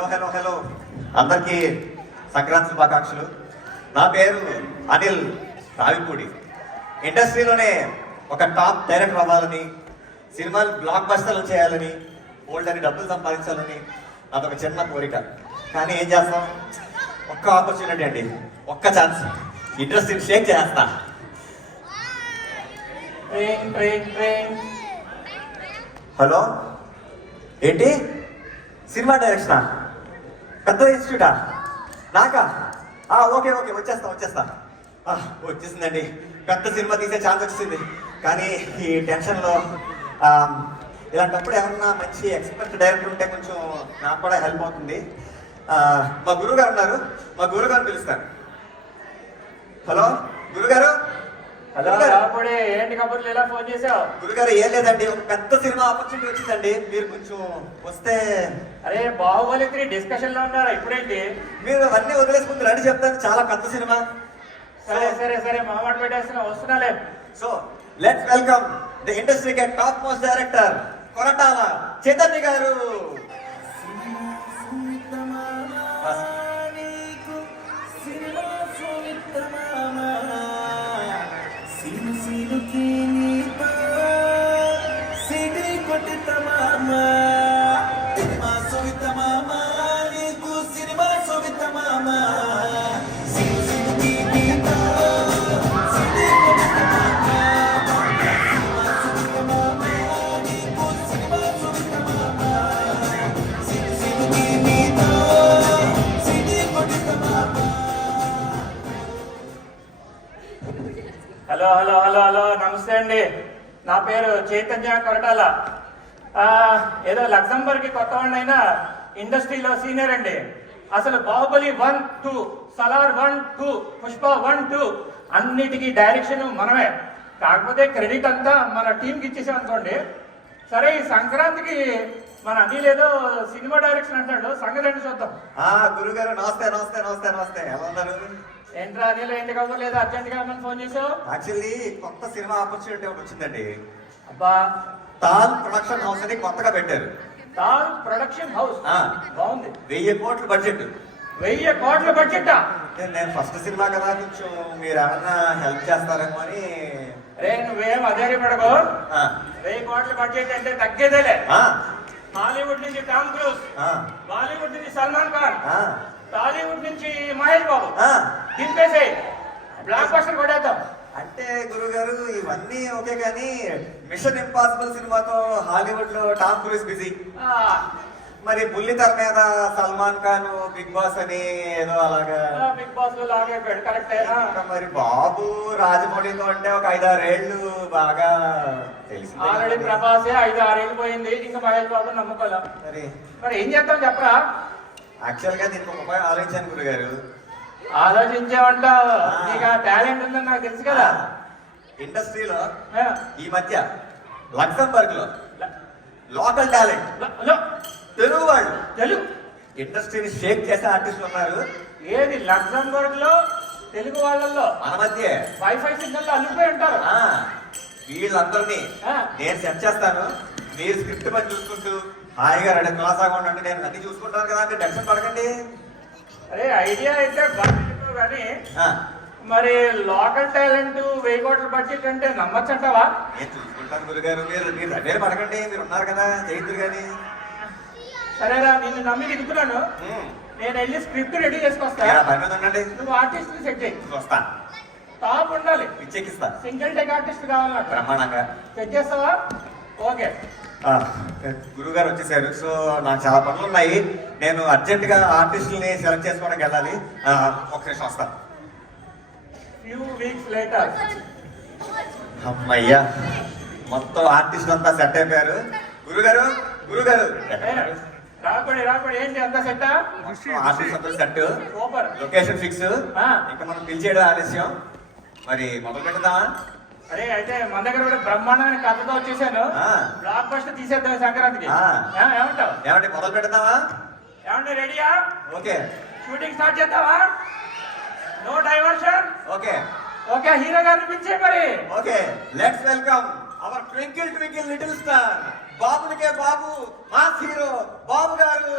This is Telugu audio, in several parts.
హలో హలో హలో అందరికీ సంక్రాంతి శుభాకాంక్షలు. నా పేరు అనిల్ రావిపూడి. ఇండస్ట్రీలోనే ఒక టాప్ డైరెక్టర్ అవ్వాలని, సినిమాలు బ్లాక్ బస్టర్లు చేయాలని, ఓల్డ్ అని డబ్బులు సంపాదించాలని అదొక చిన్న కోరిక. కానీ ఏం చేస్తాం, ఒక్క ఆపర్చునిటీ అండి, ఒక్క ఛాన్స్, ఇండస్ట్రీని షేక్ చేస్తా. హలో, ఏంటి సినిమా డైరెక్షనా? పెద్ద ఇన్స్టిట్యూటా? నాకా? ఓకే ఓకే, వచ్చేస్తా. వచ్చేసిందండి, పెద్ద సినిమా తీసే ఛాన్స్ వచ్చింది. కానీ ఈ టెన్షన్లో ఇలాంటప్పుడు ఎవరన్నా మంచి ఎక్స్పర్ట్ డైరెక్టర్ ఉంటే కొంచెం నాకు కూడా హెల్ప్ అవుతుంది. మా గురువుగారు ఉన్నారు, మా గురువుగారు పిలుస్తాను. హలో గురుగారు. హలో, ఏంటి కబుర్లు ఇలా ఫోన్ చేసావు? గురుగారు ఏం లేదండి, ఒక పెద్ద సినిమా ఆపర్చునిటీ వచ్చిందండి, మీరు కొంచెం వస్తే. అరే బాహుబలి 3 డిస్కషన్ లో ఉన్నారా? ఇప్పుడేంటి మీరు అవన్నీ వదిలేసుకుంటే రండి చెప్తాను, చాలా పెద్ద సినిమా. సరే మామాట పెట్టేస్తున్నా, వస్తున్నాలే. సో లెట్స్ వెల్కమ్ ది ఇండస్ట్రీకి top most director Koratala Chaitanya గారు. హలో నమస్తే అండి, నా పేరు చైతన్య కొరటాల. ఏదో లగ్జంబర్గ్ కి కొత్త వాడినైనా ఇండస్ట్రీలో సీనియర్ అండి. అసలు బాహుబలి 1, 2, సలార్ 1, 2, పుష్ప 1, 2 అన్నిటికీ డైరెక్షన్ మనమే. కాకపోతే క్రెడిట్ అంతా మన టీంకి ఇచ్చేసాం అనుకోండి. సరే, ఈ సంక్రాంతికి మన అనిల్ ఏదో సినిమా డైరెక్షన్ అంటాడు, సంగతి ఏంటి చూద్దాం. గురుగారు నమస్తే. ఎలా ఉన్నారు? ఏంట్రా అనిల్, ఏంటి కబుర్ లేదు, అర్జెంట్ గా ఫోన్ చేసావు? యాక్చువల్లీ కొత్త సినిమా ఆపర్చునిటీ ఒకటి వచ్చిందండి. అబ్బా, తాల్ ప్రొడక్షన్ హౌస్ అని కొత్తగా పెట్టారు. తాల్ ప్రొడక్షన్ హౌస్ బాగుంది. 1000 కోట్ల బడ్జెట్. 1000 కోట్ల బడ్జెట్? నేను ఫస్ట్ సినిమా కదా, కొంచెం మీరు ఏమన్నా హెల్ప్ చేస్తారేమో అని. అరే నువ్వేం అదే పడకు. 1000 కోట్ల బడ్జెట్ అంటే తగ్గేదేలే. హాలీవుడ్ నుంచి టామ్ క్రూజ్, బాలీవుడ్ నుంచి సల్మాన్ ఖాన్, టాలీవుడ్ నుంచి మహేష్ బాబు దింపేసే బ్లాక్ బస్టర్ కొట్టేద్దాం. అంటే గురుగారు ఇవన్నీ ఓకే, కానీ మిషన్ ఇంపాసిబుల్ సినిమాతో హాలీవుడ్ లో టామ్ క్రూజ్ బిజీ. మరి బుల్లితెర మీద సల్మాన్ ఖాన్ బిగ్ బాస్ అని ఏదో అలాగా బిగ్ బాస్ లో లాగే కరెక్టే. మరి బాబు రాజమౌళితో అంటే ఒక 5-6 ఏళ్ళు బాగా తెలిసి. ఆల్రెడీ ప్రభాసే 5-6 ఏళ్ళు పోయింది, ఇంకా మహేష్ బాబు నమ్ముకోలేం. మరి ఏం చేద్దాం చెప్పరా? యాక్చువల్ గా దీనికి ఒక ఉపాయం ఆలోచించాను గురుగారు. ఆలోచించామంటావు? నీకు టాలెంట్ ఉందని నాకు తెలుసు కదా. ఇండస్ట్రీలో ఈ మధ్య లగ్జంబర్గ్ లో లోకల్ టాలెంట్, తెలుగు వాళ్ళు, తెలుగు ఇండస్ట్రీని షేక్ చేసే ఆర్టిస్టులు ఉన్నారు. ఏది లగ్జంబర్గ్ లో తెలుగు వాళ్ళల్లో మన మధ్య వైఫై సిగ్నల్ అల్లిపోయి ఉంటారు. వీళ్ళందరినీ నేను సెట్ చేస్తాను, మీరు స్క్రిప్ట్ పని చూసుకుంటూ హాయిగా 2 క్లాసాగా ఉండండి, నేను అన్ని చూసుకుంటాను కదా, అంటే టెన్షన్ పడకండి. అరే ఐడియా అయితే బాగా, కానీ మరి లోకల్ టాలెంట్ 1000 కోట్ల బడ్జెట్ అంటే నమ్మచ్చంటావా? నేను చూసుకుంటాను గురుగారు, మీరు దగ్గర పడకండి, మీరు ఉన్నారు కదా, చేయిద్దురు కానీ. సరేరా, నిన్ను నమ్మి దిగుతున్నాను. నేను వెళ్ళి స్క్రిప్ట్ రెడీ చేసుకొస్తా. ఉండండి, నువ్వు ఆర్టిస్ట్ సెట్ చేయి. వస్తా. టాప్ ఉండాలి, పిచ్చెక్కిస్తా. సింగిల్ టేక్ ఆర్టిస్ట్ కావాలి నాకు. బ్రహ్మాండంగా సెట్ చేస్తావా? ఓకే. గురుగారు వచ్చేసారు. సో నాకు చాలా పనులు ఉన్నాయి, నేను అర్జెంట్ గా ఆర్టిస్టుల్ని సెలెక్ట్ చేసుకోవడానికి వెళ్ళాలి. ఒక నిమిషం వస్తా. Few weeks later. అమ్మయ్యా, మొత్తం ఆర్టిస్టులు అంతా సెట్ అయిపోయారు. గురుగారు రాపడి ఏంటి అంత సెట్? ఆర్టిస్ట్ అంతా సెట్, సూపర్, లొకేషన్ ఫిక్స్. ఇంకా మనం పిలిచేయడం ఆలస్యం, మరి మొదలు పెడదామా? అరే అయితే మన దగ్గర కూడా బ్రహ్మాండమైన కథతో వచ్చేసాను. బ్లాక్ బస్టర్ తీసేద్దాం సంక్రాంతికి. ఏమంటే మొదలు పెడతావా? ఏమంటే రెడీయా? ఓకే. షూటింగ్ స్టార్ట్ చేద్దామా? No diversion. ఓకే, హీరో గారిని పిలిచే మరి. Okay, let's welcome our twinkle little star, బాబునికే బాబు, మాస్ హీరో బాబు గారు.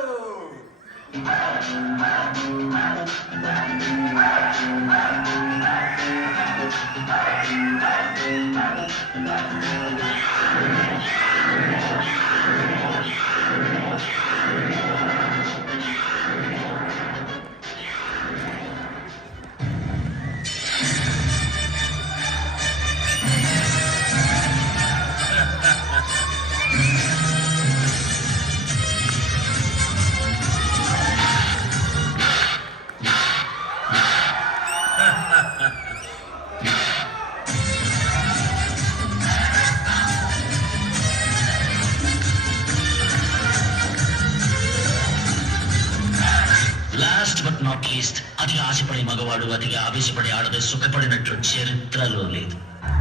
లాస్ట్ బట్ నాట్ లీస్ట్, అతి ఆశపడే మగవాడు అతిగా ఆవేశపడే ఆడది సుఖపడినట్లు చరిత్రలో లేదు.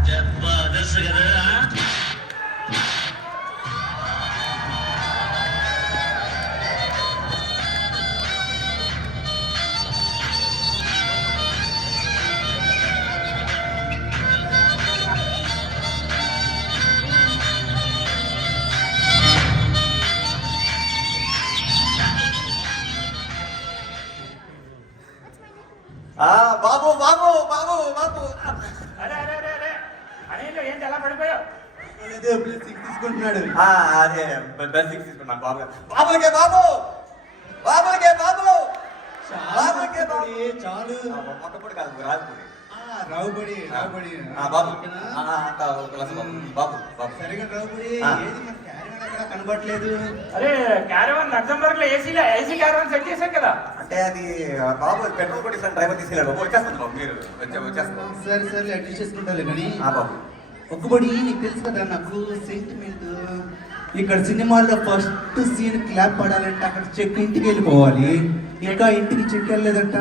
జబర్దస్త్ కదా. బాబు బాబు బాబు బాబు. అరే అరే అరే అరే అనిల్ ఏంటి ఎలా పడిపోయావు? తీసుకుంటున్నాడు. అదే బెల్సింగ్ తీసుకున్నాను బాబు. బాబులకే బాబు, బాబులకే బాబు, బాబులకే బాబు. చాలు. ఒక్కప్పుడు కాదు, రాజుపూడి. రావుబడి బాబు అంతా బాబు బాబు. సరిగా రావుబడి ఏది మన క్యారియర్ ఎక్కడ కనబడట్లేదు. అరే క్యారవాన్ లగ్జంబర్గ్ లో ఏసీ క్యారవాన్ సెట్ చేశాం కదా. అంటే అది బాబు పెట్రోల్ కొట్టిస్తాను, డ్రైవర్ తీసుకెళ్ళాడు బాబు. వచ్చేస్తాను బాబు, మీరు వచ్చేస్తాను. సరే సరే అడ్జస్ట్ చేసుకుంటారు కానీ బాబు ఒక్కబడి నీకు తెలుసు కదా నాకు సెంటిమెంట్. ఇక్కడ సినిమాల్లో ఫస్ట్ సీన్ క్లాప్ పడాలంటే అక్కడ చెక్ ఇంటికి వెళ్ళిపోవాలి. ఇంకా ఇంటికి చెక్ వెళ్ళలేదంట.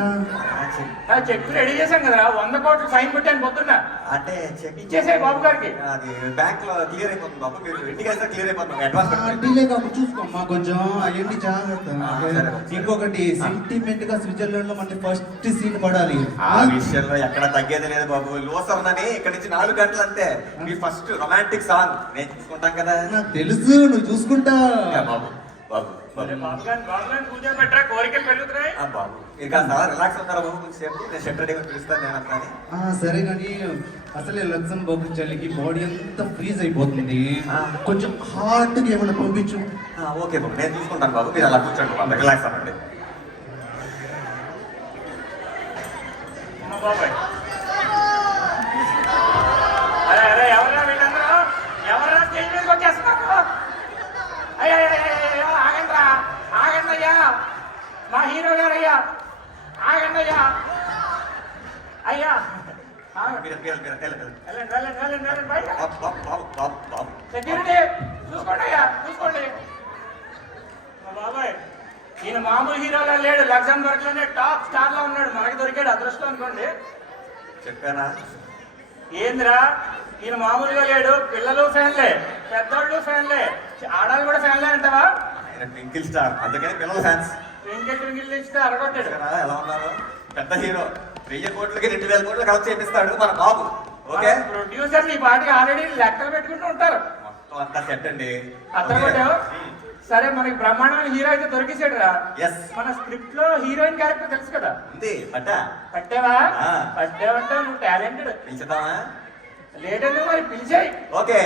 చెక్ రెడీ చేశాం కదా, 100 కోట్లు ఫైన్ పెట్టాను పొద్దున్న. అంటే చెక్ ఇచ్చేసాయి బాబు గారికి. అది బ్యాంక్ లో క్లియర్ అయిపోతుంది బాబు, మీరు ఇంటికి వెళ్తే క్లియర్ అయిపోతుంది. అడ్వాన్స్ పెట్టండి. డీలే కాకుండా చూసుకోమ్మా కొంచెం అవన్నీ జాగ్రత్త. సరే. ఇంకొకటి సెంటిమెంట్ గా స్విట్జర్లాండ్ లో మన ఫస్ట్ సీన్ పడాలి. ఆ విషయంలో ఎక్కడ తగ్గేది లేదు బాబు. లోసర్నని ఇక్కడ నుంచి 4 గంటలు అంతే. మీ ఫస్ట్ రొమాంటిక్ సాంగ్ నేను చూసుకుంటాం కదా. నాకు తెలుసు నువ్వు చూసుకుంటా. బాబు బాబు బాబు బాబు గారిని పూజ పెట్టరా, కోరికలు పెరుగుతున్నాయి. బాబు మీరు కాస్త రిలాక్స్ అవుతారా బాబు కొంచెంసేపు? నేను షెట్ రెడీగా పిలుస్తాను నేను అంతా. సరే కానీ అసలే లగ్జంబర్గ్ చలికి బాడీ అంతా ఫ్రీజ్ అయిపోతుంది. కొంచెం హాట్ గా ఏమైనా పంపించు. ఓకే బాబు, నేను చూసుకుంటాను బాబు. మీరు అలా కూర్చోండి బాబు, రిలాక్స్ అవ్వండి. బాబాయ్ అరే అరే ఎవరా వీళ్ళందరూ? ఎవరా స్టేజ్ మీదకి వచ్చేస్తున్నారు? అయ్యా ఆగండ్రా, ఆగండి అయ్యా, మా హీరో గారు అయ్యా, ఆగండి అయ్యా. అయ్యా వెళ్ళండి బయట. సెక్యూరిటీ చూసుకోండి అయ్యా, చూసుకోండి. మా బాబాయ్ ఈయన మామూలు హీరోలా లేడు, లగ్జంబర్గ్ లోనే టాప్ స్టార్ లా ఉన్నాడు. మనకి దొరికాడు అదృష్టం అనుకోండి. చెప్పానా? ఏంద్రా ఈయన మామూలుగా లేడు. పిల్లలు ఫ్యాన్లే, పెద్దోళ్ళు ఫ్యాన్లే, ఆడాలు కూడా ఫ్యాన్లే అంటావా? ట్వింకిల్ స్టార్, అందుకని పిల్లల ఫ్యాన్స్. ట్వింకిల్ ఇస్తే అరగొట్టాడు. ఎలా ఉన్నారు? పెద్ద హీరో, 1000 కోట్లకి 2000 కోట్లు కలెక్ట్ చేపిస్తాడు మన బాబు. ఓకే, ప్రొడ్యూసర్లు ఈ పాటికి ఆల్రెడీ లెక్కలు పెట్టుకుంటూ ఉంటారు. మొత్తం అంతా సెట్ అండి. అత్తగొట్టావు. సరే మనకి బ్రహ్మాండమైన హీరో అయితే దొరికేసాడు రా. Yes. మన స్క్రిప్ట్ లో హీరోయిన్ క్యారెక్టర్ తెలుసు కదా. ఉంది పట్టా. పట్టావా? ఆ. పట్టావంటావు, నువ్వు టాలెంటెడ్. పిలుచుదామా? లేట్ ఎందుకు మరి, పిలిచాయి. ఓకే,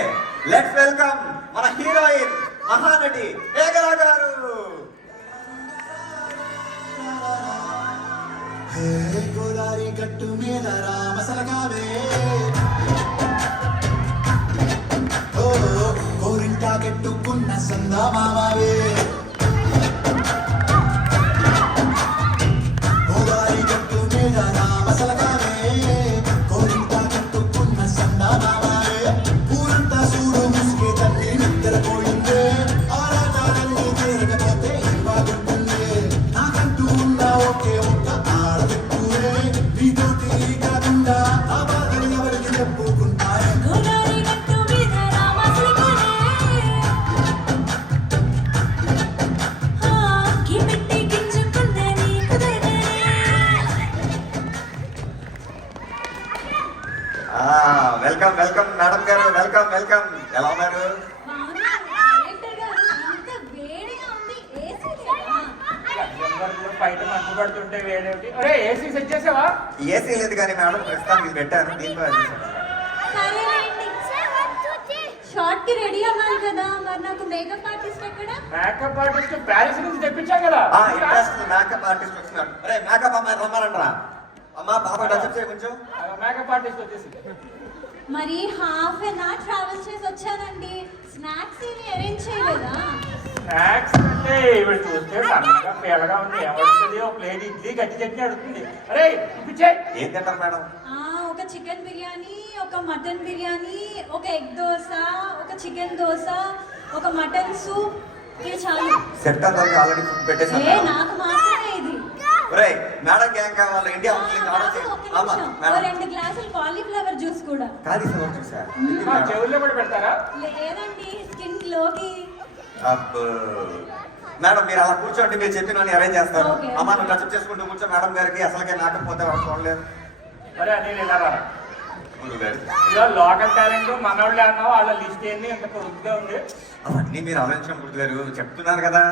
లెట్స్ వెల్కమ్ మన హీరోయిన్ మహానటి మేఘనా గారు. గోదావరి గట్టు మీద రామసలగావే, గోరింటా గెట్టుకున్న సందమావే. గోదావరి గట్టు మీద రామసలగావే, గోరింటా గెట్టుకున్న సందమావే. ఊరంతా చూడు ముసుకే తల్లి నిద్రపోయిందే, ఆరాటాలన్నీ తీరకపోతే బాగుంటుంది. నాకంటూ ఉన్న ఒకే ఒక్క ఆడబెట్టువే, నీతోటి కాకుండా ఆ బాధలు ఎవరికి చెప్పుకుంటారే. గోదావరి గట్టు మీద రామచిలుకలే, పడుతుంటే వేడేమిటి? అరే ఏసీ సెట్ చేసావా? ఏసీ లేదు కానీ మేడం ప్రస్తుతానికి ఇది పెట్టాను దీంతో adjust చేస్తాను. షార్ట్ కి రెడీ అవ్వాలి కదా, మరి నాకు మేకప్ ఆర్టిస్ట్ ఎక్కడ? మేకప్ ఆర్టిస్ట్ ప్యారిస్ నుంచి తెప్పించాం కదా. ఇంట్రెస్ట్ మేకప్ ఆర్టిస్ట్ వచ్చినాడు. అరే మేకప్ అమ్మాయి రమ్మనంటరా అమ్మా బాబా టచ్ చేయి కొంచెం. మేకప్ ఆర్టిస్ట్ వచ్చేసి మరి హాఫ్ అన్ అవర్ ట్రావెల్ చేసి వచ్చానండి, స్నాక్స్ ఏమి అరేంజ్ చేయలేదా? స్నాక్స్ అంటే ఇవి చూస్తే సన్నగా పేలగా ఉంది, ఎవరికి ఒక ప్లేట్ ఇడ్లీ గట్టి చట్నీ అడుగుతుంది. అరే ఇప్పించే. ఏం తింటారు మేడం? ఒక చికెన్ బిర్యానీ, ఒక మటన్ బిర్యానీ, ఒక ఎగ్ దోశ, ఒక చికెన్ దోశ, ఒక మటన్ సూప్, ఇది చాలు. సెట్ అందరికి ఆల్రెడీ ఫుడ్ పెట్టేసాను ఏ మేడం. నాకు మాత్రమే ఇది. ఒరే మేడం ఏం కావాలి? ఇండియా ముస్లిం ఆర్డర్ నాకు చేయి. ఒక్క అమ్మా నిమిషం, ఓ మేడం 2 గ్లాసులు కాలీఫ్లవర్ జ్యూస్ కూడా. ఖాళీ సార్ చూసా మా చెవుల్లో కూడా పెడతారా? లేదండి, స్కిన్ గ్లోకి. అబ్బో. మేడం మీరు అలా కూర్చోండి, మీరు చెప్పిన అరేంజ్ చేస్తాను. ఓకే. అమ్మ నువ్వు టచ్ చేసుకుంటూ కూర్చో. మేడం గారికి అసలుకే మేకప్ పోతే వాళ్ళు చూడలేదు. అరే నేను ఇలా రా. గురువు గారు ఇలా లోకల్ టాలెంట్ మనోళ్ళే అన్నావు, వాళ్ళ లిస్ట్ ఏంది ఎంత పొరుగ్గా ఉంది. అవన్నీ మీరు ఆలోచించడం గుర్తు గారు చెప్తున్నారు కదా.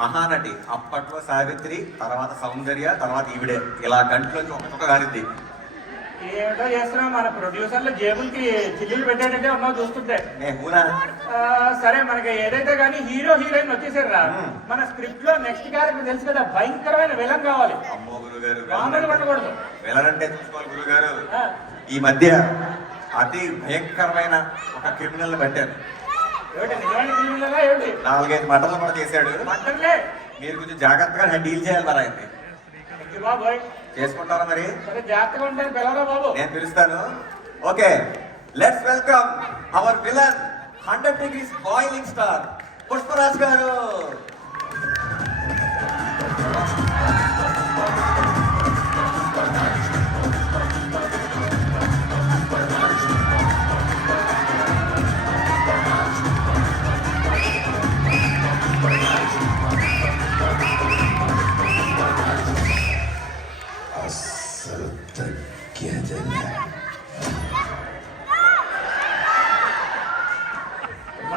మహానటి అప్పట్లో సావిత్రి, తర్వాత సౌందర్య, తర్వాత ఈవిడే ఇలా గంటలోంచి ఒక్కొక్క గారింది. ఏమిటో చేస్తున్నావు, మన ప్రొడ్యూసర్లు జేబులకి చిల్లీలు పెట్టేటట్టే ఉన్నావు చూస్తుంటే. ఊనా సరే మనకి ఏదైతే కానీ హీరో హీరోయిన్ వచ్చేసారు రా. మ్మ్. మన స్క్రిప్ట్ లో నెక్స్ట్ క్యారెక్టర్ తెలుసు కదా, భయంకరమైన విలన్ కావాలి. అమ్మో గురుగారు రాముడు పట్టకూడదు. వెళ్ళనంటే చూసుకోవాలి గురుగారు. ఆ, ఈ మధ్య అతి భయంకరమైన ఒక క్రిమినల్ పెట్టారు. ఏమిటి నిజమైన క్రిమినలా ఏమిటి? 4-5 మటన్లు కూడా చేశాడు. మట్టంలే. మీరు కొంచెం జాగ్రత్తగా డీల్ చేయాలి మరి ఆయన్ని. బాబోయ్ చేసుకుంటారా మరి? సరే జాగ్రత్తగా ఉంటాను పిల్లరా బాబు. నేను పిలుస్తాను. Okay let's welcome hour villain 100 degrees boiling star Pushparaj గారు. అస్సలు తగ్గేదిలే.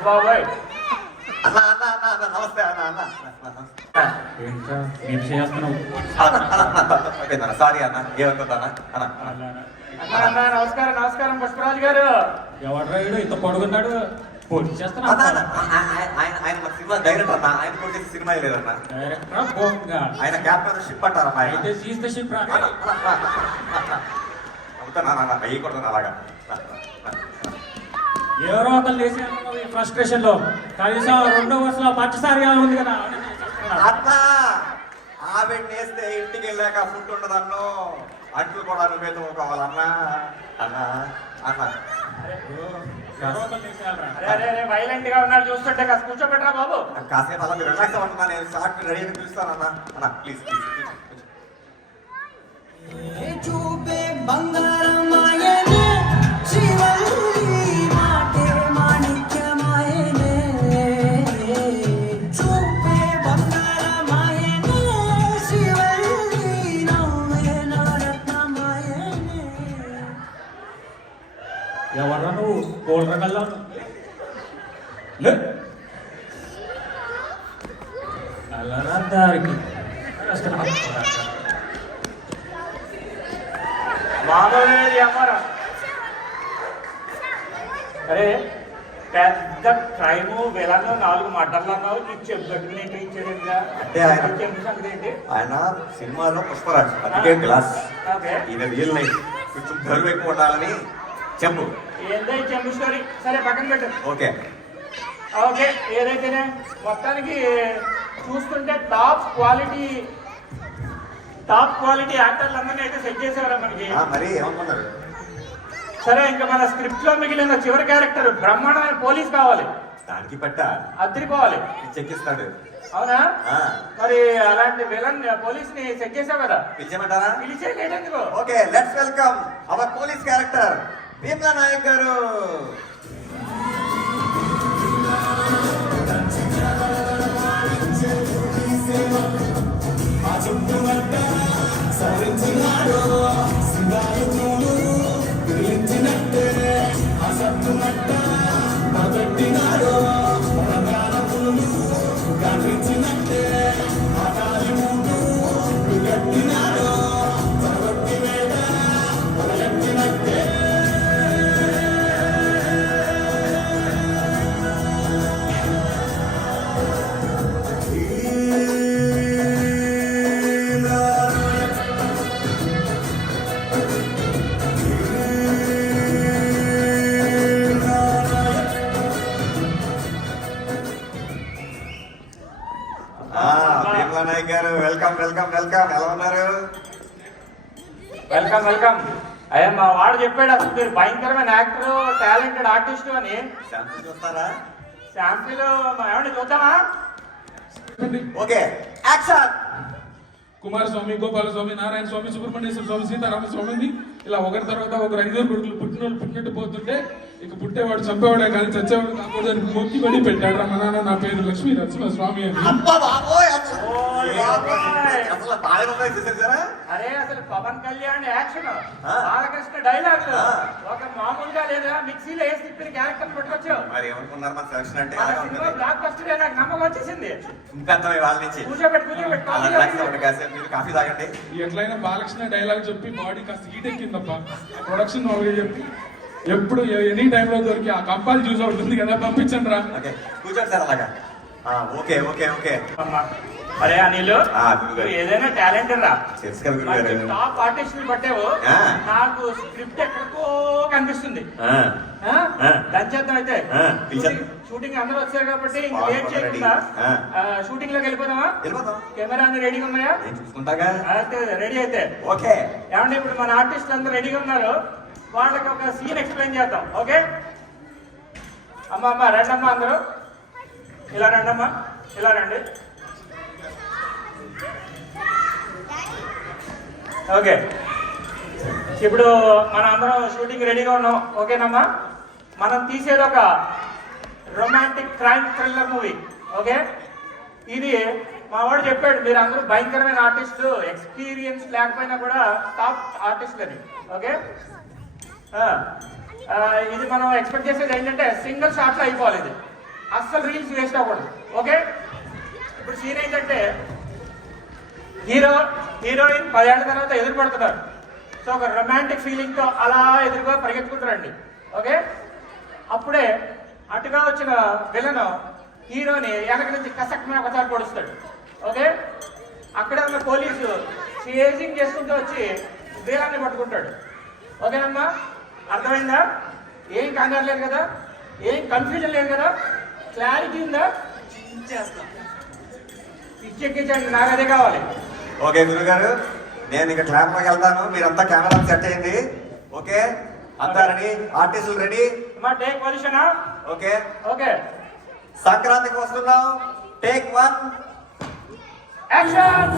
బాబాయ్ అన్న అన్న అన్న అన్న నమస్తే అన్న అన్న ఏంటో ఏం చేస్తున్నావు? సారీ అన్న ఏమనుకుంటా అన్న అన్న అన్నా అన్నా నమస్కారం నమస్కారం పుష్పరాజు గారు. ఎవడ్రా వీడు ఇంత పడుకున్నాడు? పొడి చేస్తున్నా అన్న అన్న ఆయన మన సినిమా డైరెక్టర్ అన్న. ఆయన కూడా సినిమా లేదన్న. డైరెక్టరా బోంగా ఆయన క్యాప్టెన్ షిప్ అంటారన్న. ఆయన అయితే సీజ్ షిప్ రా. అవుతానా అయ్యి కూడా అలాగా. ఎవరో ఒకరు లేచి ఫ్రస్ట్రేషన్ లో కనీసం 2వ వరుసలో పచ్చసారి ఉంది కదా. అన్న ఆవిడ వేస్తే ఇంటికి వెళ్ళాక ఫుడ్ ఉండదన్ను. అంట్లు కూడా నువ్వే తోముకోవాలన్నా అన్న అన్న. ఎవరో ఒకరు లేచేయాలరా. అరే అరే అరే వైలెంట్ గా ఉన్నాడు చూస్తుంటే కాస్త కూర్చోబెట్టరా బాబు. కాసేపు అలా మీరు రిలాక్స్ అవ్వకుండా నేను షార్ట్ రెడీ పిలుస్తానన్నా. అన్న ప్లీజ్ ప్లీజ్ చూపే బంగారమాయనే శివల్లి మాటే మాణిక్యమాయనే చూపే బంగారమాయనే శివల్లి నవ్వే నవరత్నమాయనే. ఎవర్రా నువ్వు? కోల్ రకల్లా లే అల్లరా దారికి మామూలు అమ్మారా. అరే పెద్ద క్రైము విలను 4 మటర్లు అన్నావు, నీకు చెప్పుకొని ఏంటి ఇచ్చేదిగా అంటే ఆయన- సంగతి ఏంటి? ఆయన సినిమాలో పుష్పరాజ్ అందుకే గ్లాస్. ఓకే ఈయన రియల్ లైఫ్ కొంచెం బరువు ఎక్కువ ఉండాలని చెప్పు. ఏందో ఈ చెంబు స్టోరీ. సరే పక్కన పెట్టు. ఓకే ఓకే ఏదైతేనే మొత్తానికి చూస్తుంటే టాప్ క్వాలిటీ యాక్టర్లు అందరినీ అయితే సెట్ చేసేవారా మనకి. మరి ఏమనుకున్నారు? సరే ఇంకా మన స్క్రిప్ట్ లో మిగిలిన చివరి క్యారెక్టర్ బ్రహ్మాండమైన పోలీస్ కావాలి, దానికి పట్ట అదిరిపోవాలి. చెక్కిస్తాడు. అవునా? ఆ. మరి అలాంటి విలన్ పోలీస్ ని సెట్ చేసావు కదా, పిలిచేయమంటారా? పిలిచే లేటెందుకు? Okay let's welcome our police character Bheemla Nayak గారు. గట్టినట్టే భీమలా నాయక్ గారు వెల్కమ్ వెల్కమ్ వెల్కమ్. ఎలా ఉన్నారు? Welcome welcome. అయ్యా మా వాడు చెప్పాడు అసలు మీరు భయంకరమైన యాక్టర్, టాలెంటెడ్ ఆర్టిస్ట్ అని. శాంపుల్ చూస్తారా? శాంపిల్ ఏమండి చూద్దామా? Okay action. కుమారస్వామి, గోపాలస్వామి, నారాయణ స్వామి, సుబ్రహ్మణ్యేశ్వర స్వామి, సీతారామ స్వామిని ఇలా ఒకరి తర్వాత ఒకరు 5 కొడుకులు పుట్టినోళ్ళు పుట్టినట్టు పోతుంటే ఇక పుట్టేవాడు చంపేవాడే కానీ చచ్చేవాడు కాకూడదని మొక్కి పడి పెట్టాడు మా నాన్న. నా పేరు లక్ష్మీ నరసింహ స్వామి అని. అబ్బా బాబోయ్, ఓయ్ బాబోయ్. అసలు బాగా ఉన్నాయి చూసారా? అరే అసలు పవన్ కళ్యాణ్ యాక్షన్, ఆ. బాలకృష్ణ డైలాగులు ఆ. ఒక మామూలుగా లేదా మిక్సీలో వేసి తిప్పిన క్యారెక్టర్ పట్టుకొచ్చావు. మరి ఏమనుకున్నారు మన సెలక్షన్ అంటే? మన అలాగే సినిమా ఉంటుంది. బ్లాక్ బస్టర్ నాకు నమ్మకం వచ్చేసింది. ఇంకా అర్థమై వాళ్ళ నుంచి కూర్చోబెట్టి అలా రిలాక్స్ అవ్వండి కాసేపు. మీరు కాఫీ తాగండి. ఎట్లయినా బాలకృష్ణ డైలాగ్ చెప్పి బాడీ కాస్త హీట్ ఎక్కిందప్ప. ప్రొడక్షన్ వాళ్ళకి చెప్పి ఎప్పుడు ఎనీ టైంలో దొరికి ఆ కంపాల్ జ్యూస్ ఒకటి ఉంది కదా పంపించండి రా. ఓకే కూర్చోండి సార్ అలాగా. Okay okay okay. అమ్మా. అరే అనిల్, గురుగారు. నువ్వు ఏదైనా టాలెంటెడ్ రా. తెలుసు కదా గురుగారు. టాప్ ఆర్టిస్ట్ పట్టావు. ఆ. నాకు స్క్రిప్ట్ ఎక్కడికో కనిపిస్తుంది. ఆ, ఆ. దంచేద్దాం అయితే. ఆ, టీచర్. షూటింగ్ అందరూ వచ్చారు కాబట్టి ఇంక బాగా లేట్ చేయకుండా ఆ. షూటింగ్ లోకి వెళ్ళిపోదామా? వెళ్ళిపోతాం. కెమెరా అన్ని రెడీగా ఉన్నాయా? నేను చూసుకుంటాగా. అయితే రెడీ అయితే ఓకే. ఏమంటే ఇప్పుడు మన ఆర్టిస్ట్ అందరూ రెడీగా ఉన్నారు. వాళ్ళకి ఒక సీన్ ఎక్స్ప్లెయిన్ చేద్దాం. ఓకే అమ్మా అమ్మ రండమ్మా అందరూ. ఇలా రండమ్మా, ఇలా రండి. ఓకే ఇప్పుడు మనం అందరం షూటింగ్ రెడీగా ఉన్నాం. ఓకేనమ్మా? మనం తీసేది ఒక romantic crime thriller movie. Okay ఇది మా వాడు చెప్పాడు మీరు అందరూ భయంకరమైన ఆర్టిస్టులు, ఎక్స్పీరియన్స్ లేకపోయినా కూడా టాప్ ఆర్టిస్ట్ అని. ఓకే ఇది మనం ఎక్స్పెక్ట్ చేసేది ఏంటంటే సింగిల్ షాట్లో అయిపోవాలి. ఇది అస్సలు రీల్స్ వేస్ట్ అవ్వకూడదు. ఓకే ఇప్పుడు సీన్ ఏంటంటే హీరోయిన్ 10 ఏళ్ల తర్వాత ఎదురుపడుతున్నారు. సో ఒక రొమాంటిక్ ఫీలింగ్ తో అలా ఎదురుగా పరిగెత్తుకుంటారండి. ఓకే అప్పుడే అటుగా వచ్చిన విలన్ హీరోని వెనక నుంచి కసక్మని ఒకసారి పొడుస్తాడు. ఓకే అక్కడే ఉన్న పోలీసు చేజింగ్ చేసుకుంటూ వచ్చి విలన్ని పట్టుకుంటాడు. ఓకేనమ్మా? అర్థమైందా? ఏం కంగారు లేదు కదా, ఏం కన్ఫ్యూజన్ లేదు కదా, క్లారిటీ ఉందా? చేస్తాం పిచ్చెక్కించండి, నాకు అదే కావాలి. ఓకే గురుగారు, నేను ఇక క్లాప్ లోకి వెళ్తాను. మీరంతా కెమెరా సెట్ అయ్యింది. ఓకే అంతా రెడీ, ఆర్టిస్టులు రెడీ. అమ్మా టేక్ పొజిషన్. ఓకే ఓకే సంక్రాంతికి వస్తున్నాం. Take 1 action.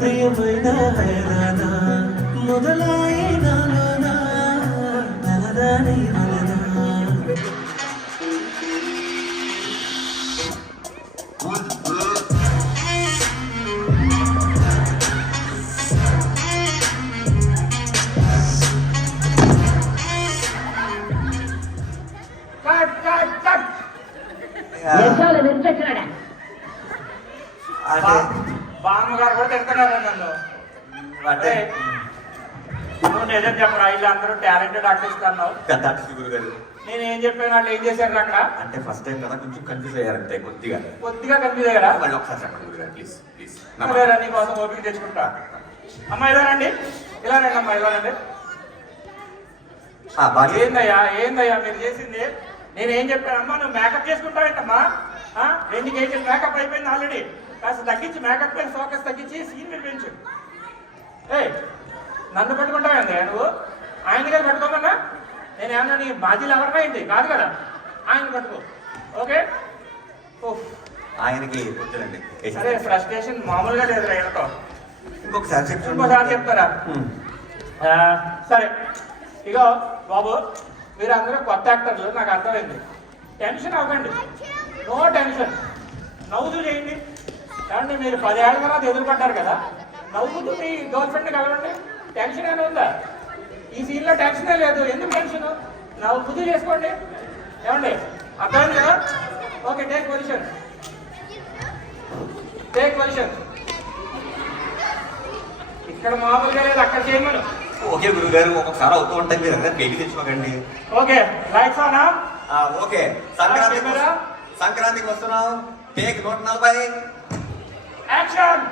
ప్రియమైన హైరానా మొదలై నాలోనా నలదాని నలదా. Cut cut cut. అంటే బామ్మగారు కూడా తిడుతున్నారు నన్ను. అంటే నువ్వు నిజం చెప్పరా, వీళ్ళందరూ టాలెంటెడ్ ఆర్టిస్ట్ అన్నావు. పెద్ద ఆర్టిస్ట్ గురుగారు. నేను ఏం చెప్పాను, వాళ్ళు ఏం చేశారు అక్కడ? అంటే ఫస్ట్ టైం కదా కొంచెం కన్ఫ్యూజ్ అయ్యారంటే కొద్దిగా. కొద్దిగా కన్ఫ్యూజ్ అయ్యారా? మళ్ళీ ఒకసారి చెప్పండి గురుగారు ప్లీజ్ ప్లీజ్. సరేరా, నీ కోసం ఓపిక తెచ్చుకుంటా. అమ్మా ఇలా రండి, ఇలా రండి అమ్మా, ఇలా రండి. ఏందయ్యా మీరు చేసింది? నేను ఏం చెప్పానమ్మా, నువ్వు మేకప్ చేసుకుంటావేంటమ్మా? 2 కేజీలు మేకప్ అయిపోయింది ఆల్రెడీ. కాస్త తగ్గించి, మేకప్ పైన ఫోకస్ తగ్గించి సీన్ మీద పెంచు. నన్ను పట్టుకుంటావేంది నువ్వు? ఆయన గారు పట్టుకోమన్నా? నేను ఏమన్నా నీ బాధ్యతలు ఎవరన్నా ఏంటి? కాదు కదా, ఆయన పట్టుకో. ఓకే ఆయనకి వద్దులండి. సరే, ఫ్రస్ట్రేషన్ మామూలుగా లేదు వీళ్ళతో. ఇంకొకసారి చెప్పండి. ఇంకోసారి చెప్తారా? సరే ఇగో బాబు, మీరు అందరూ కొత్త యాక్టర్లు, నాకు అర్థమైంది. టెన్షన్ అవ్వకండి, నో టెన్షన్. నవ్వుతూ చేయండి. కాబట్టి మీరు 10 ఏళ్ల తర్వాత ఎదురుపడ్డారు కదా, నవ్వుతూ మీ గర్ల్ ఫ్రెండ్ కలవండి. టెన్షన్ ఏమైనా ఉందా? ఈ సీన్లో టెన్షనే లేదు. ఎందుకు టెన్షన్? నవ్వుతూ చేసుకోండి. ఏమండి అర్థమైంది కదా? Okay take position, take position. ఇక్కడ మామూలుగా లేదు, అక్కడ చేయమను. ఓకే గురుగారు, ఒక్కొక్కసారి అవుతూ ఉంటాయి. మీరు అందరూ బయటికి తెచ్చుకోకండి. Okay lights on. ఓకే సంక్రాంతికి వస్తున్నాం. Take 140 action.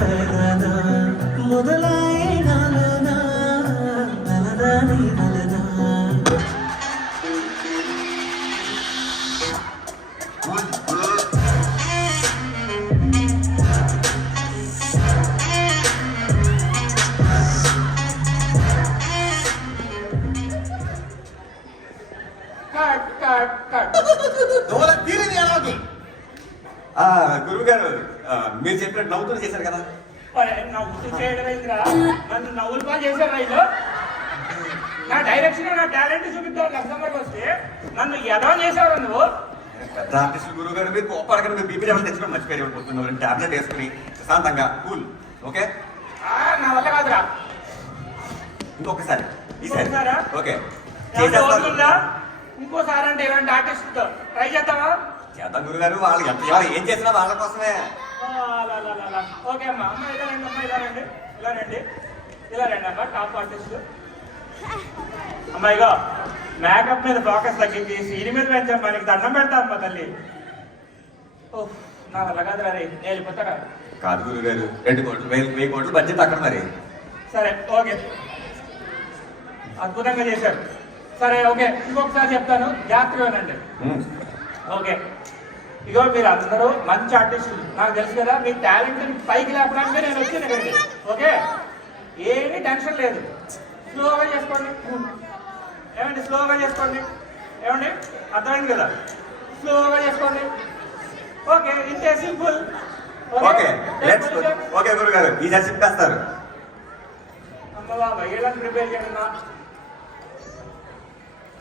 హైరానా మొదలాయే నాలోన నలదాని వలన కట్ కట్ కట్. గురువు గారు మీరు చెప్పినట్టు నవ్వుతూ చేశారు కదా. ఒరే, నవ్వుతూ చేయడం ఏందిరా? నన్ను నవ్వులు పాలు చేశారు రైలు. నా డైరెక్షన్ నా టాలెంట్ చూపిద్దాం లక్ష్మణ్ వస్తే నన్ను ఎదవం చేసావు నువ్వు. పెద్ద ఆర్టిస్ట్ గురువు గారు మీరు కోపాడగానే మీరు బీపీ లెవెల్ తెచ్చుకోవడం మర్చిపోయి పోతున్నారు. టాబ్లెట్ వేసుకుని ప్రశాంతంగా కూల్. ఓకే నా వల్ల కాదురా. ఇంకొకసారి ఈసారి ఇంకొకసారా? ఓకే ఏమన్నా అవుతుందా? ఇంకోసారి అంటే ఇలాంటి ఆర్టిస్ట్ ట్రై చేద్దామా? చేద్దాం గురుగారు. వాళ్ళు ఎవరు ఏం చేసినా వాళ్ళ కోసమే. ఓకే అమ్మా. అమ్మ ఇలా రండి, అమ్మ ఇలా రండి, ఇలా రండి, ఇలా రండి అమ్మ. టాప్ ఆర్టిస్ట్ అమ్మాయిగా మేకప్ మీద ఫోకస్ తగ్గించి సీని మీద పెంచమ్మా. నీకు దండం పెడతా అమ్మా తల్లి. ఓహ్, నా వల్ల కాదురా రే, నేను వెళ్ళిపోతారా? కాదు గురుగారు, 2 కోట్లు 1000 కోట్లు బడ్జెట్ అక్కడ మరి. సరే ఓకే, అద్భుతంగా చేశారు. సరే ఓకే, ఇంకొకసారి చెప్తాను, జాగ్రత్తగా వినండి. ఓకే, ఇగో మీరు అందరూ మంచి ఆర్టిస్టులు, నాకు తెలుసు కదా. మీ టాలెంట్ పైకి లేపడానికి నేను వచ్చాను ఇక్కడికి. ఓకే, ఏమీ టెన్షన్ లేదు. స్లోగా చేసుకోండి. ఏమండి స్లోగా చేసుకోండి. ఏమండి అర్థమైంది కదా? స్లోగా చేసుకోండి. ఓకే, ఇంతే, సింపుల్. ఓకే ఓకే గురుగారు, ఈసారి చెప్పేస్తారు. అమ్మ బాబా వీళ్ళని ప్రిపేర్ చేయన్నా.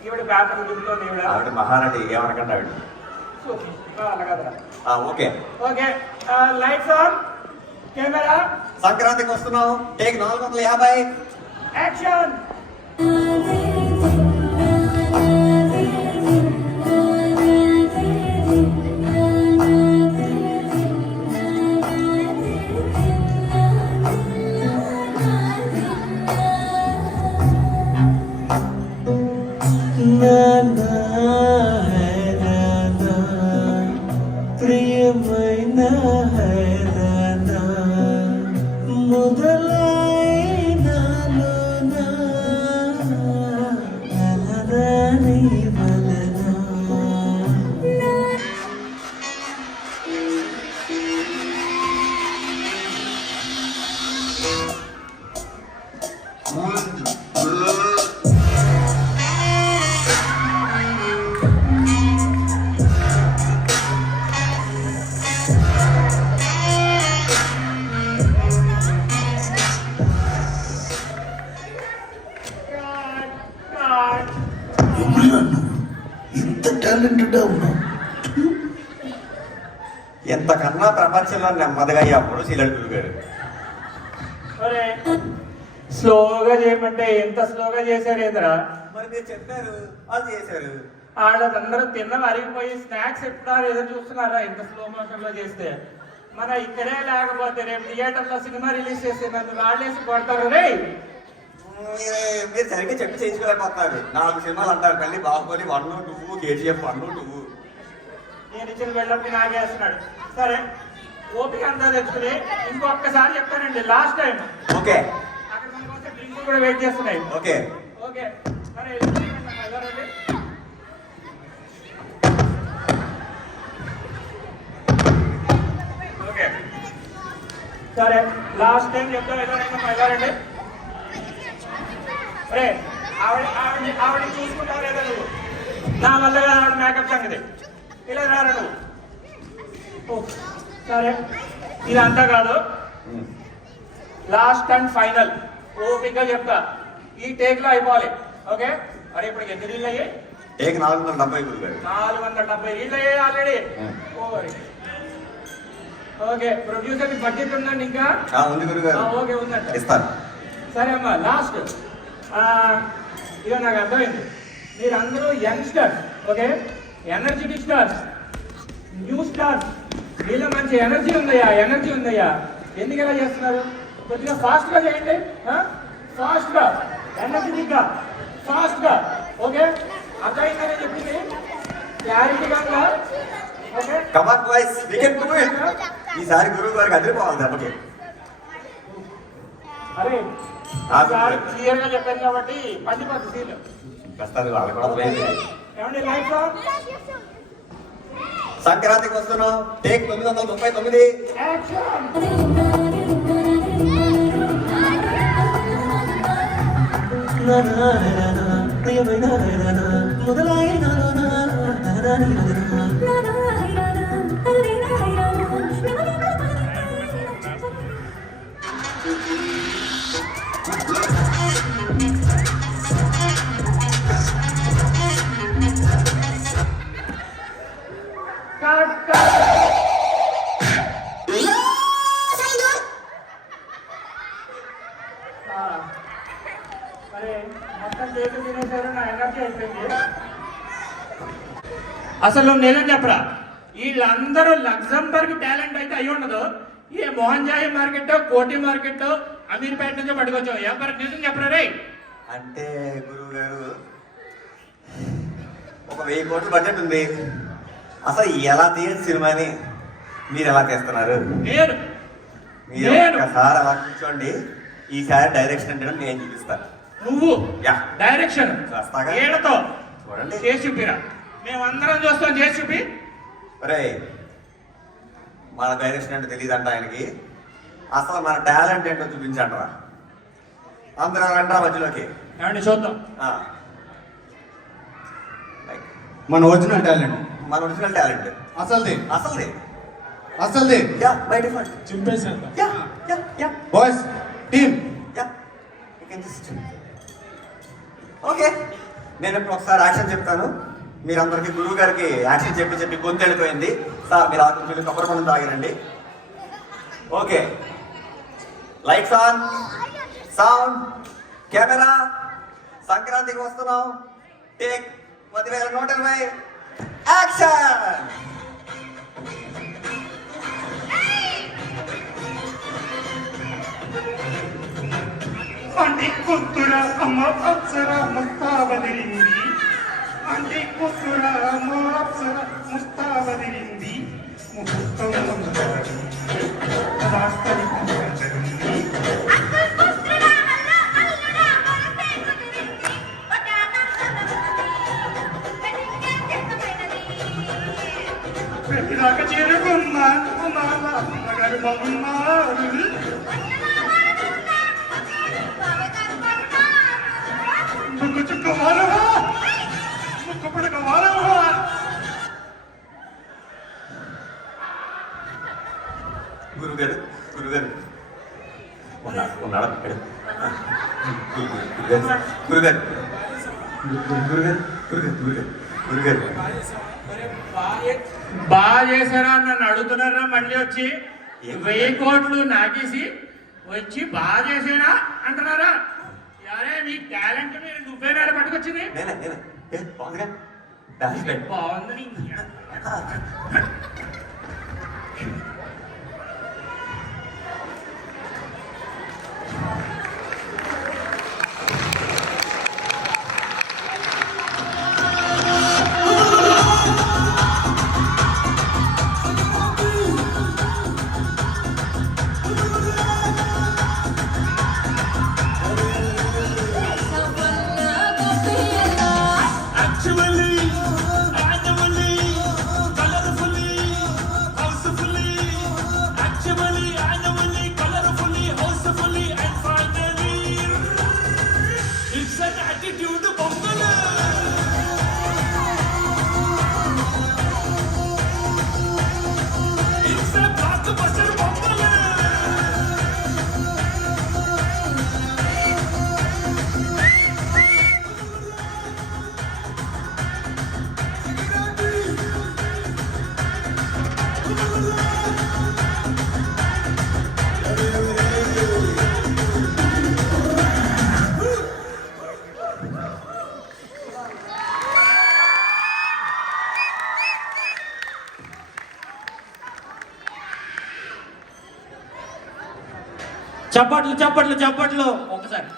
ఈవిడ పేపర్ దుంపుతోంది. ఈవిడ ఆవిడ మహానటి, ఏమనకండి ఆవిడ. అలా కదరా. Okay okay, lights on, camera సంక్రాంతికి వస్తున్నాం. టేక్ 450. యాక్షన్. నానా హైరానా ప్రియమైన హైరానా మొదలై నాలోన నలదాని వలన. ఇంత టాలెంటెడ్ ఉన్నావు. ఎంతకన్నా ప్రపంచంలో నెమ్మదిగా ఎప్పుడు చేయలేడు గురుగారు. స్లోగా చేయమంటే ఎంత స్లోగా చేశారు ఏంద్రా? మరి మీరు చెప్పారు, వాళ్ళు చేశారు. వాళ్ళందరూ తిన్న అరిగిపోయి స్నాక్స్ ఎప్పుడారు ఏదో చూస్తున్నారా ఇంత స్లో మోషన్ లో చేస్తే? మన ఇక్కడే లేకపోతే రేపు థియేటర్ లో సినిమా రిలీజ్ చేస్తే నన్ను రాళ్ళేసి కొడతారు రే. మీరు సరిగ్గా చెప్పి చేయించుకోలేకపోతున్నారు. 4 సినిమాలు అంటారు, మళ్ళీ బాహుబలి 1, 2, KGF 1, 2. నేను ఇచ్చిన వెళ్ళి నాగేస్తున్నాడు. సరే ఓపిక అంతా తెచ్చుకుని ఇంకొకసారి చెప్తానండి, లాస్ట్ టైం. ఓకే అక్కడ మన కోసం డ్రింకులు కూడా వెయిట్ చేస్తున్నాయి. ఓకే ఓకే సరే వెళ్ళండి. ఓకే సరే లాస్ట్ టైం చెప్తాను, వెళ్ళారండి. అరే ఆవిడ చూసుకుంటావు లేదా నువ్వు? నా వల్ల ఆవిడ మేకప్ సంగతి. ఇలా రారా నువ్వు. సరే ఇదంతా కాదు, లాస్ట్ అండ్ ఫైనల్. ఓపికగా చెప్తా, ఈ టేక్ లో అయిపోవాలి. ఓకే, అరే ఇప్పుడు ఎన్ని రీళ్ళు అయ్యాయి? టేక్ 470 గురుగారు. 470 రీళ్ళు అయ్యాయి ఆల్రెడీ. ఓకే, ప్రొడ్యూసర్ బడ్జెట్ ఉందండి ఇంకా? ఉంది గురుగారు. ఓకే ఉందంట, ఇస్తాను. సరే అమ్మా లాస్ట్. ఇక నాకు అర్థమైంది, మీరందరూ youngsters. Okay, energetic stars, new stars. వీళ్ళ మంచి ఎనర్జీ ఉందయ్యా. ఎందుకు ఎలా చేస్తున్నారు? కొద్దిగా ఫాస్ట్ గా చేయండి. ఫాస్ట్ గా, ఎనర్జెటిక్ గా, ఫాస్ట్ గా. ఓకే, అర్థమైందని చెప్పింది క్లారిటీగా. Okay come on boys, we can do it. ఈసారి గురువు గారికి అదిరిపోవాలి దెబ్బకి. అరే ఆ, సార్ క్లియర్ గా చెప్పాను కాబట్టి 10 సీట్లు. ప్రస్తుతానికి వాళ్ళు కూడా పోయింది. ఏమండి లైఫ్ సార్ సంక్రాంతికి వస్తున్నాం. టేక్ 939. యాక్షన్. ప్రియమైన మొదలై నాలో కట్ కట్. అరే మొత్తం చేతులు తినేసారు, నా ఎనర్జీ అయిపోయింది. అసలు నేనేం చెప్పరా, వీళ్ళందరూ లగ్జంబర్గ్ టాలెంట్ అయితే అయి ఉండదు. ఏ మోహన్జాయి మార్కెట్, కోటి మార్కెట్, అమీర్పేట నుంచి పట్టుకొచ్చావు. ఎవరు నిజం చెప్పరా రే? అంటే గురువు గారు ఒక 1000 కోట్ల బడ్జెట్ ఉంది. అసలు ఎలా తీయచ్చు సినిమాని మీరు ఎలా తీస్తున్నారు? నేను మీరు ఒక్కసారి అలా కూర్చోండి. ఈసారి డైరెక్షన్ అంటే నేను చూపిస్తాను. నువ్వు యా. డైరెక్షన్ చేస్తాగా. ఏళ్ళతో చూడండి. చేసి చూపిరా, మేమందరం చూస్తాం. చేసి చూపి. అరే మన డైరెక్షన్ అంటే తెలియదంట ఆయనకి. అసలు మన టాలెంట్ ఏంటో చూపించండిరా. అందరూ రండి మధ్యలోకి. ఏమండి చూద్దాం. మన ఒరిజినల్ టాలెంట్, మన ఒరిజినల్ టాలెంట్ అసలుది అసలుది. అసలుది. Yeah by default. చింపేసేద్దాం. Yeah yeah yeah boys team. Yeah you can just okay. నేను ఇప్పుడు ఒకసారి యాక్షన్ చెప్తాను. మీరందరికీ గురువు గారికి యాక్షన్ చెప్పి గొంతు వెళ్ళిపోయింది. సార్ మీరు ఆకులు కొబ్బరి పండు తాగిరండి. Okay lights on, sound, camera. సంక్రాంతికి వస్తున్నాం. టేక్ 10,120. యాక్షన్. అంటే కూతుర అమ్మ అప్సర ముస్తాబదిరింది. అంటే కూతుర అమ్మ అప్సర ముస్తాబదిరింది. ముహూర్తం ప్రతిదాకా చేరుకున్నాను. గారు బాగున్నారు. ముక్కు చుక్క వారవా, ముక్కు పుడక వారవా. గురుగారు గురుగారు ఉన్నాడు గురుగారు గురుగారు గురుగారు గురుగారు గురుగారు బాగా చేశారా నన్ను అడుగుతున్నారా? మళ్ళీ వచ్చి 1000 కోట్లు నాకేసి వచ్చి బాగా చేసారా అంటున్నారా? అరే నీ టాలెంట్ మీరు నువ్వేనా పట్టుకొచ్చింది? బాగుందిగా డాన్స్ పెట్టు. బాగుంది. చప్పట్లు చప్పట్లు చప్పట్లు. ఒకసారి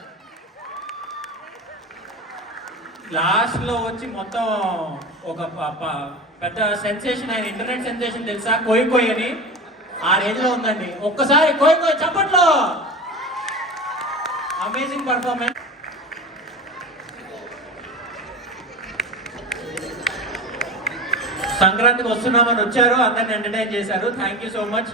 లాస్ట్లో వచ్చి మొత్తం ఒక పెద్ద సెన్సేషన్ అయిన ఇంటర్నెట్ సెన్సేషన్ తెలుసా? కోయి కోయి అని ఆ రేంజ్ లో ఉందండి. ఒక్కసారి కోయి కోయి చప్పట్లు. Amazing performance. సంక్రాంతికి వస్తున్నామని వచ్చారు, అందరిని ఎంటర్టైన్ చేశారు. Thank you so much.